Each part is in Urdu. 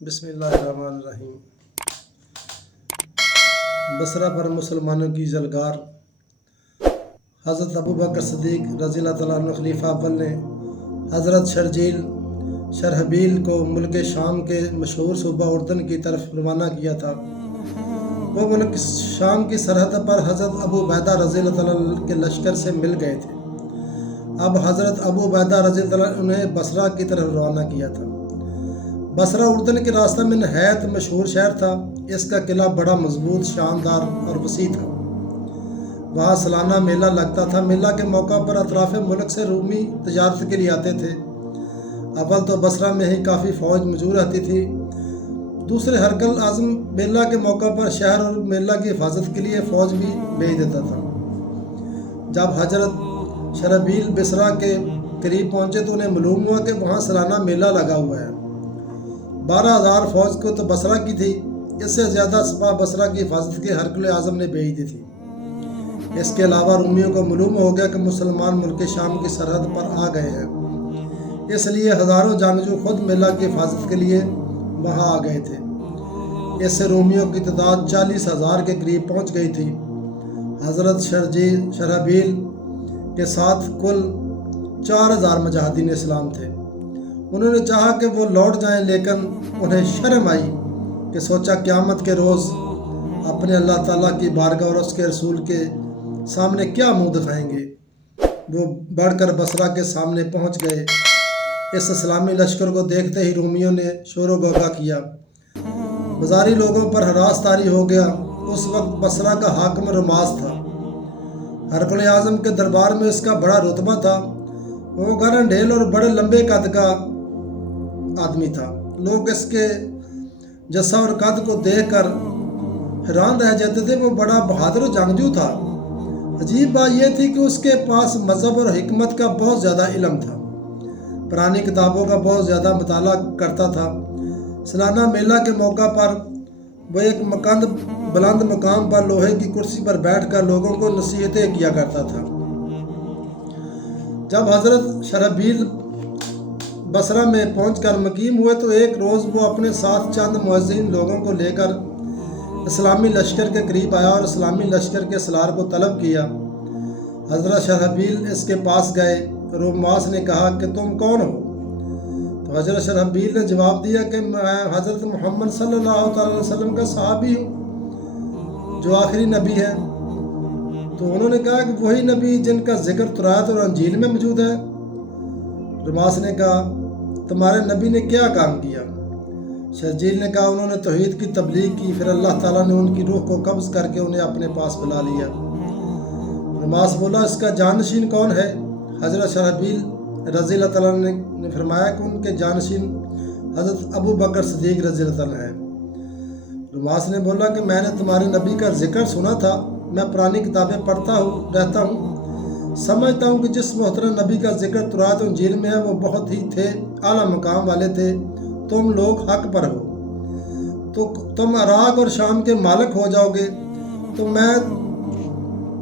بسم اللہ الرحمن الرحیم۔ بصرہ پر مسلمانوں کی جلگار۔ حضرت ابوبکر صدیق رضی اللہ تعالیٰ عنہ خلیفہ اول نے حضرت شرحبیل کو ملک شام کے مشہور صوبہ اردن کی طرف روانہ کیا تھا۔ وہ ملک شام کی سرحد پر حضرت ابو عبیدہ رضی اللہ تعالیٰ کے لشکر سے مل گئے تھے۔ اب حضرت ابو عبیدہ رضی اللہ تعالیٰ انہیں بصرہ کی طرف روانہ کیا تھا۔ بصرہ اردن کے راستہ میں نہایت مشہور شہر تھا۔ اس کا قلعہ بڑا مضبوط، شاندار اور وسیع تھا۔ وہاں سالانہ میلہ لگتا تھا۔ میلہ کے موقع پر اطراف ملک سے رومی تجارت کے لیے آتے تھے۔ اول تو بصرہ میں ہی کافی فوج موجود رہتی تھی۔ دوسرے ہرقل اعظم میلہ کے موقع پر شہر اور میلہ کی حفاظت کے لیے فوج بھی بھیج دیتا تھا۔ جب حضرت شرحبیل بصرہ کے قریب پہنچے تو انہیں معلوم ہوا کہ وہاں سالانہ میلہ لگا ہوا ہے۔ 12,000 فوج کو تو بصرہ کی تھی، اس سے زیادہ سپاہ بصرہ کی حفاظت کے ہرقل اعظم نے بھیج دی تھی۔ اس کے علاوہ رومیوں کو معلوم ہو گیا کہ مسلمان ملک شام کی سرحد پر آ گئے ہیں، اس لیے ہزاروں جنگجو خود میلہ کی حفاظت کے لیے وہاں آ گئے تھے۔ اس سے رومیوں کی تعداد 40,000 کے قریب پہنچ گئی تھی۔ حضرت شرحبیل کے ساتھ کل 4,000 مجاہدین اسلام تھے۔ انہوں نے چاہا کہ وہ لوٹ جائیں، لیکن انہیں شرم آئی کہ سوچا قیامت کے روز اپنے اللہ تعالیٰ کی بارگاہ اور اس کے رسول کے سامنے کیا منہ دکھائیں گے۔ وہ بڑھ کر بصرہ کے سامنے پہنچ گئے۔ اس اسلامی لشکر کو دیکھتے ہی رومیوں نے شور و غوغا کیا، بازاری لوگوں پر ہراس طاری ہو گیا۔ اس وقت بصرہ کا حاکم رماس تھا۔ ہرقل اعظم کے دربار میں اس کا بڑا رتبہ تھا۔ وہ گرن ڈھیل اور بڑے لمبے قد کا آدمی تھا۔ لوگ اس کے جسا اور قد کو دیکھ کر حیران رہ جاتے تھے۔ وہ بڑا بہادر و جنگجو تھا۔ عجیب بات یہ تھی کہ اس کے پاس مذہب اور حکمت کا بہت زیادہ علم تھا۔ پرانی کتابوں کا بہت زیادہ مطالعہ کرتا تھا۔ سالانہ میلہ کے موقع پر وہ ایک بلند مقام پر لوہے کی کرسی پر بیٹھ کر لوگوں کو نصیحتیں کیا کرتا تھا۔ جب حضرت شرحبیل بصرہ میں پہنچ کر مقیم ہوئے تو ایک روز وہ اپنے ساتھ چند معززین لوگوں کو لے کر اسلامی لشکر کے قریب آیا اور اسلامی لشکر کے سالار کو طلب کیا۔ حضرت شرحبیل اس کے پاس گئے۔ رماس نے کہا کہ تم کون ہو؟ تو حضرت شرحبیل نے جواب دیا کہ میں حضرت محمد صلی اللہ علیہ وسلم کا صحابی ہوں جو آخری نبی ہے۔ تو انہوں نے کہا کہ وہی نبی جن کا ذکر تورات اور انجیل میں موجود ہے۔ رماس نے کہا تمہارے نبی نے کیا کام کیا؟ شرحبیل نے کہا انہوں نے توحید کی تبلیغ کی، پھر اللہ تعالیٰ نے ان کی روح کو قبض کر کے انہیں اپنے پاس بلا لیا۔ رماس بولا اس کا جانشین کون ہے؟ حضرت شرحبیل رضی اللہ تعالیٰ نے فرمایا کہ ان کے جانشین حضرت ابوبکر صدیق رضی اللہ تعالیٰ ہیں۔ رماس نے بولا کہ میں نے تمہارے نبی کا ذکر سنا تھا، میں پرانی کتابیں پڑھتا رہتا ہوں، سمجھتا ہوں کہ جس محترم نبی کا ذکر تورات و انجیل میں ہے وہ بہت ہی تھے، اعلیٰ مقام والے تھے۔ تم لوگ حق پر ہو تو تم عراق اور شام کے مالک ہو جاؤ گے، تو میں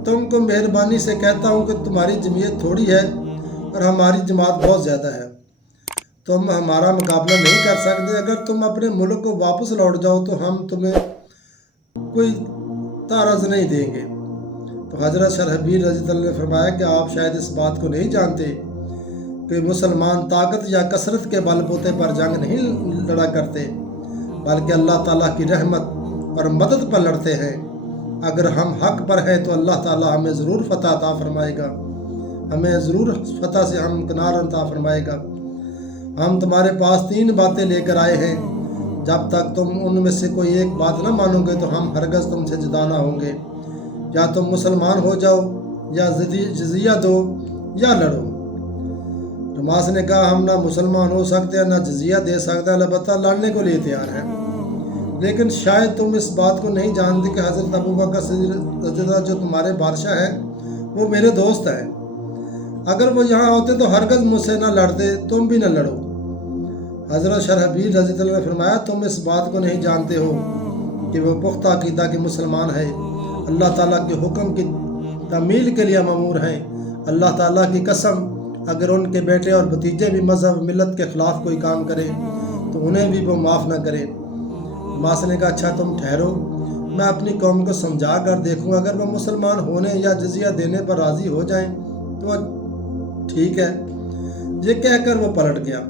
تم کو مہربانی سے کہتا ہوں کہ تمہاری جمعیت تھوڑی ہے اور ہماری جماعت بہت زیادہ ہے، تم ہمارا مقابلہ نہیں کر سکتے۔ اگر تم اپنے ملک کو واپس لوٹ جاؤ تو ہم تمہیں کوئی تعرض نہیں دیں گے۔ تو حضرت شرحبیل رضی اللہ عنہ نے فرمایا کہ آپ شاید اس بات کو نہیں جانتے کہ مسلمان طاقت یا کثرت کے بل بوتے پر جنگ نہیں لڑا کرتے، بلکہ اللہ تعالیٰ کی رحمت اور مدد پر لڑتے ہیں۔ اگر ہم حق پر ہیں تو اللہ تعالیٰ ہمیں ضرور فتح عطا فرمائے گا، ہمیں ضرور فتح سے ہمکنار عطا فرمائے گا۔ ہم تمہارے پاس 3 باتیں لے کر آئے ہیں، جب تک تم ان میں سے کوئی ایک بات نہ مانو گے تو ہم ہرگز تم سے جدا نہ ہوں گے۔ یا تم مسلمان ہو جاؤ، یا جزیہ دو، یا لڑو۔ رماس نے کہا ہم نہ مسلمان ہو سکتے ہیں، نہ جزیہ دے سکتے ہیں، البتہ لڑنے کو لیے تیار ہیں۔ لیکن شاید تم اس بات کو نہیں جانتے کہ حضرت ابوبکر صدیق رضی اللہ جو تمہارے بادشاہ ہیں وہ میرے دوست ہیں۔ اگر وہ یہاں ہوتے تو ہرگز مجھ سے نہ لڑتے، تم بھی نہ لڑو۔ حضرت شرحبیل رضی اللہ نے فرمایا تم اس بات کو نہیں جانتے ہو کہ وہ پختہ عقیدہ کے مسلمان ہیں، اللہ تعالیٰ کے حکم کی تعمیل کے لیے مامور ہیں۔ اللہ تعالیٰ کی قسم اگر ان کے بیٹے اور بھتیجے بھی مذہب ملت کے خلاف کوئی کام کریں تو انہیں بھی وہ معاف نہ کرے۔ عماس نے کہا اچھا تم ٹھہرو، میں اپنی قوم کو سمجھا کر دیکھوں، اگر وہ مسلمان ہونے یا جزیہ دینے پر راضی ہو جائیں تو وہ ٹھیک ہے۔ یہ کہہ کر وہ پلٹ گیا۔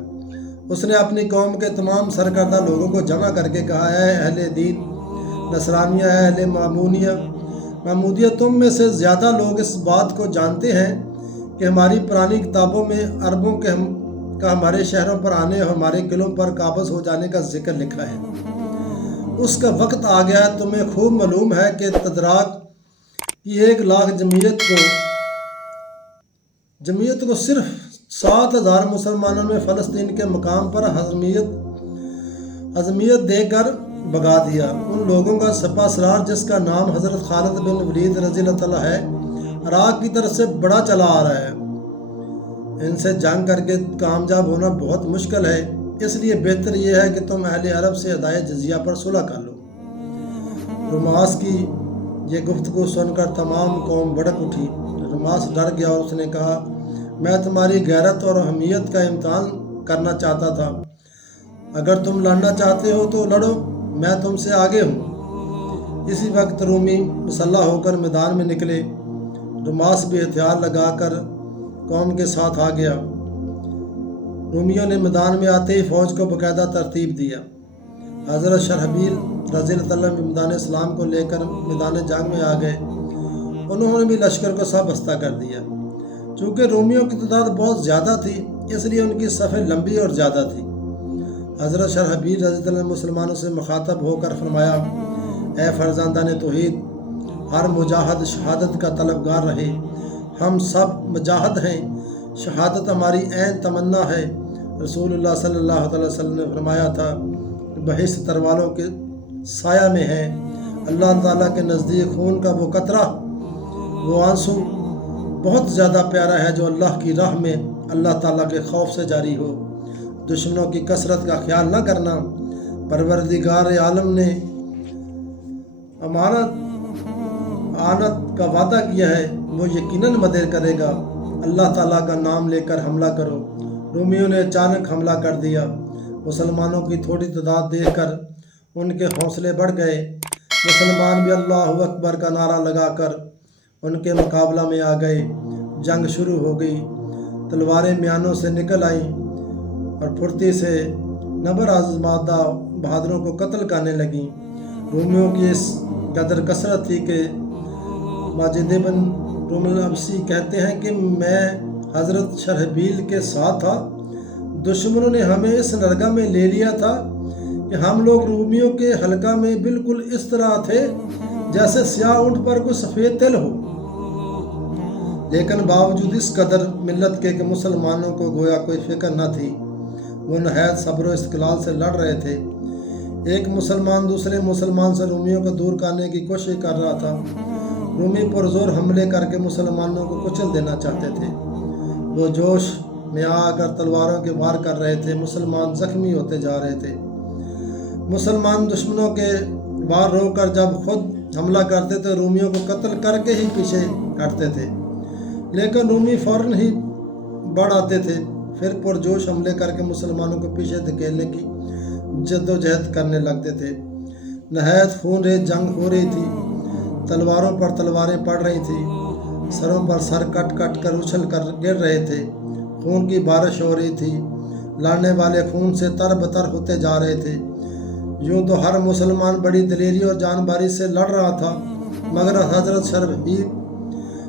اس نے اپنی قوم کے تمام سرکردہ لوگوں کو جمع کر کے کہا اے اہل دین نصرانیہ، اے اہل محمودیہ، تم میں سے زیادہ لوگ اس بات کو جانتے ہیں کہ ہماری پرانی کتابوں میں عربوں کا ہمارے شہروں پر آنے اور ہمارے قلعوں پر قابض ہو جانے کا ذکر لکھا ہے۔ اس کا وقت آ گیا ہے، تمہیں خوب معلوم ہے کہ تدراک کی 1,00,000 جمعیت کو صرف 7,000 مسلمانوں نے فلسطین کے مقام پر حزمیت دے کر بھگا دیا۔ ان لوگوں کا سپہ سالار جس کا نام حضرت خالد بن ولید رضی اللہ عنہ ہے، عراق کی طرف سے بڑا چلا آ رہا ہے۔ ان سے جنگ کر کے کامیاب ہونا بہت مشکل ہے، اس لیے بہتر یہ ہے کہ تم اہل عرب سے ادائے جزیہ پر صلح کر لو۔ رماس کی یہ گفتگو سن کر تمام قوم بھڑک اٹھی۔ رماس ڈر گیا اور اس نے کہا میں تمہاری غیرت اور حمیت کا امتحان کرنا چاہتا تھا، اگر تم لڑنا چاہتے ہو تو لڑو، میں تم سے آگے ہوں۔ اسی وقت رومی مسلح ہو کر میدان میں نکلے۔ رماس بھی ہتھیار لگا کر قوم کے ساتھ آ گیا۔ رومیوں نے میدان میں آتے ہی فوج کو باقاعدہ ترتیب دیا۔ حضرت شرحبیل رضی اللہ عنہ میدان اسلام کو لے کر میدان جنگ میں آ گئے۔ انہوں نے بھی لشکر کو سب بستہ کر دیا۔ چونکہ رومیوں کی تعداد بہت زیادہ تھی، اس لیے ان کی صفیں لمبی اور زیادہ تھی۔ حضرت شرحبیل رضی اللہ عنہ مسلمانوں سے مخاطب ہو کر فرمایا اے فرزندان توحید، ہر مجاہد شہادت کا طلبگار رہے، ہم سب مجاہد ہیں، شہادت ہماری عین تمنا ہے۔ رسول اللہ صلی اللہ علیہ وسلم نے فرمایا تھا بحث تروالوں کے سایہ میں ہے، اللہ تعالیٰ کے نزدیک خون کا وہ قطرہ، وہ آنسو بہت زیادہ پیارا ہے جو اللہ کی راہ میں اللہ تعالیٰ کے خوف سے جاری ہو۔ دشمنوں کی کثرت کا خیال نہ کرنا، پروردگار عالم نے آنت کا وعدہ کیا ہے، وہ یقیناً مدد کرے گا، اللہ تعالیٰ کا نام لے کر حملہ کرو۔ رومیوں نے اچانک حملہ کر دیا۔ مسلمانوں کی تھوڑی تعداد دیکھ کر ان کے حوصلے بڑھ گئے۔ مسلمان بھی اللہ اکبر کا نعرہ لگا کر ان کے مقابلہ میں آ گئے۔ جنگ شروع ہو گئی، تلواریں میانوں سے نکل آئیں اور پھرتی سے نبر آزمادہ بہادروں کو قتل کرنے لگیں۔ رومیوں کی اس قدر کثرت تھی کہ ماجد بن روم الابسی کہتے ہیں کہ میں حضرت شرحبیل کے ساتھ تھا، دشمنوں نے ہمیں اس نرگہ میں لے لیا تھا کہ ہم لوگ رومیوں کے حلقہ میں بالکل اس طرح تھے جیسے سیاہ اونٹ پر کوئی سفید تل ہو۔ لیکن باوجود اس قدر ملت کے کہ مسلمانوں کو گویا کوئی فکر نہ تھی، وہ نہایت صبر و استقلال سے لڑ رہے تھے۔ ایک مسلمان دوسرے مسلمان سے رومیوں کو دور کرنے کی کوشش کر رہا تھا۔ رومی پرزور حملے کر کے مسلمانوں کو کچل دینا چاہتے تھے۔ وہ جوش میں آ کر تلواروں کے وار کر رہے تھے، مسلمان زخمی ہوتے جا رہے تھے۔ مسلمان دشمنوں کے وار روک کر جب خود حملہ کرتے تھے رومیوں کو قتل کر کے ہی پیچھے ہٹتے تھے، لیکن رومی فوراً ہی بڑھ آتے تھے، پھر پرجوش حملے کر کے مسلمانوں کو پیچھے دھکیلنے کی جد و جہد کرنے لگتے تھے۔ نہایت خون ریز جنگ ہو رہی تھی، تلواروں پر تلواریں پڑ رہی تھیں، سروں پر سر کٹ کٹ کر اچھل کر گر رہے تھے، خون کی بارش ہو رہی تھی، لڑنے والے خون سے تر بتر ہوتے جا رہے تھے۔ یوں تو ہر مسلمان بڑی دلیری اور جان باری سے لڑ رہا تھا، مگر حضرت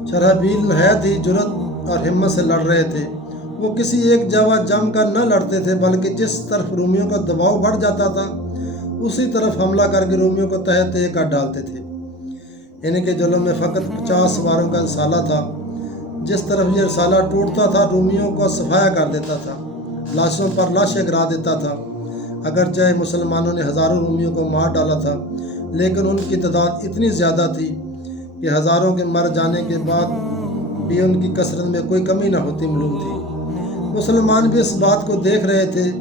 شرحبیل نہایت ہی جرأت اور ہمت سے لڑ رہے تھے۔ وہ کسی ایک جگہ جم کر نہ لڑتے تھے، بلکہ جس طرف رومیوں کا دباؤ بڑھ جاتا تھا اسی طرف حملہ کر کے رومیوں کو تہہ تہہ کر ڈالتے تھے۔ ان کے جلوں میں فقط 50 سواروں کا رسالہ تھا، جس طرف یہ رسالہ ٹوٹتا تھا رومیوں کو صفایا کر دیتا تھا، لاشوں پر لاشیں گرا دیتا تھا۔ اگرچہ مسلمانوں نے ہزاروں رومیوں کو مار ڈالا تھا، لیکن ان کی تعداد اتنی زیادہ تھی کہ ہزاروں کے مر جانے کے بعد بھی ان کی کثرت میں کوئی کمی نہ ہوتی معلوم تھی۔ مسلمان بھی اس بات کو دیکھ رہے تھے،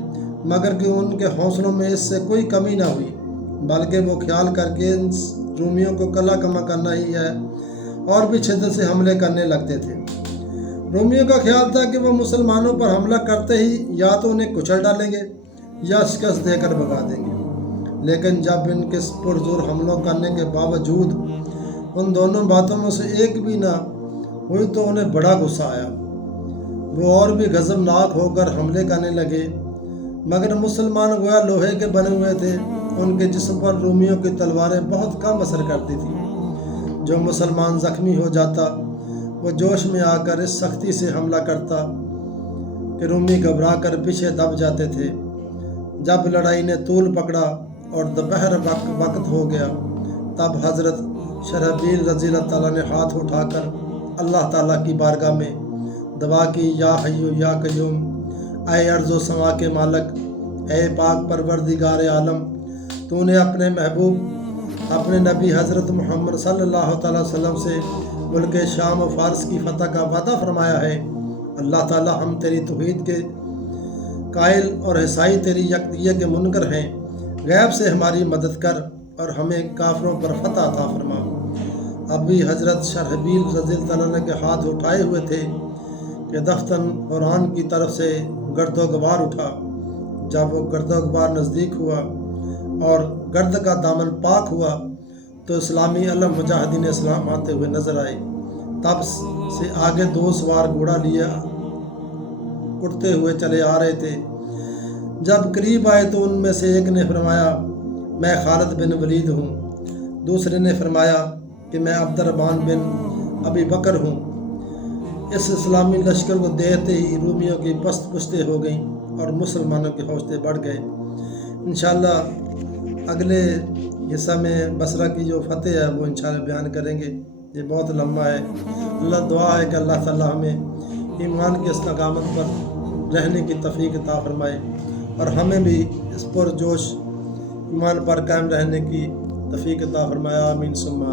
مگر کہ ان کے حوصلوں میں اس سے کوئی کمی نہ ہوئی، بلکہ وہ خیال کر کے رومیوں کو قلع کما کرنا ہی ہے اور بھی شدت سے حملے کرنے لگتے تھے۔ رومیوں کا خیال تھا کہ وہ مسلمانوں پر حملہ کرتے ہی یا تو انہیں کچل ڈالیں گے یا شکست دے کر بھگا دیں گے۔ لیکن جب ان کے پرزور حملوں کرنے کے باوجود ان دونوں باتوں میں سے ایک بھی نہ ہوئی تو انہیں بڑا غصہ آیا۔ وہ اور بھی غضبناک ہو کر حملے کرنے لگے، مگر مسلمان گویا لوہے کے بنے ہوئے تھے۔ ان کے جسم پر رومیوں کی تلواریں بہت کم اثر کرتی تھیں۔ جو مسلمان زخمی ہو جاتا وہ جوش میں آ کر اس سختی سے حملہ کرتا کہ رومی گھبرا کر پیچھے دب جاتے تھے۔ جب لڑائی نے طول پکڑا اور دوپہر وقت ہو گیا، تب حضرت شرحبیل رضی اللہ تعالیٰ نے ہاتھ اٹھا کر اللہ تعالیٰ کی بارگاہ میں دعا کی، یا حیو یا قیوم، اے ارض و سما کے مالک، اے پاک پروردگار عالم، تو نے اپنے محبوب اپنے نبی حضرت محمد صلی اللہ تعالیٰ وسلم سے ملک شام و فارس کی فتح کا وعدہ فرمایا ہے۔ اللہ تعالیٰ ہم تیری توحید کے قائل اور عیسائی تیری یکدیت کے منکر ہیں، غیب سے ہماری مدد کر اور ہمیں کافروں پر فتح عطا فرما۔ ابھی حضرت شرحبیل رضی اللہ عنہ کے ہاتھ اٹھائے ہوئے تھے کہ دفتن قرآن کی طرف سے گرد و غبار اٹھا۔ جب وہ گرد و غبار نزدیک ہوا اور گرد کا دامن پاک ہوا تو اسلامی علم مجاہدین اسلام آتے ہوئے نظر آئے۔ تب سے آگے دو سوار گھوڑا لیے اٹھتے ہوئے چلے آ رہے تھے۔ جب قریب آئے تو ان میں سے ایک نے فرمایا، میں خالد بن ولید ہوں۔ دوسرے نے فرمایا کہ میں عبد الرحمن بن ابی بکر ہوں۔ اس اسلامی لشکر کو دیکھتے ہی رومیوں کی پست پشتیں ہو گئیں اور مسلمانوں کے حوصلے بڑھ گئے۔ انشاءاللہ اگلے حصہ میں بصرہ کی جو فتح ہے وہ انشاءاللہ بیان کریں گے۔ یہ بہت لمبا ہے۔ اللہ دعا ہے کہ اللہ تعالیٰ ہمیں ایمان کے استقامت پر رہنے کی توفیق عطا فرمائے اور ہمیں بھی اس پر جوش ایمان پر قائم رہنے کی توفیق عطا فرمائے۔ آمین ثم آمین۔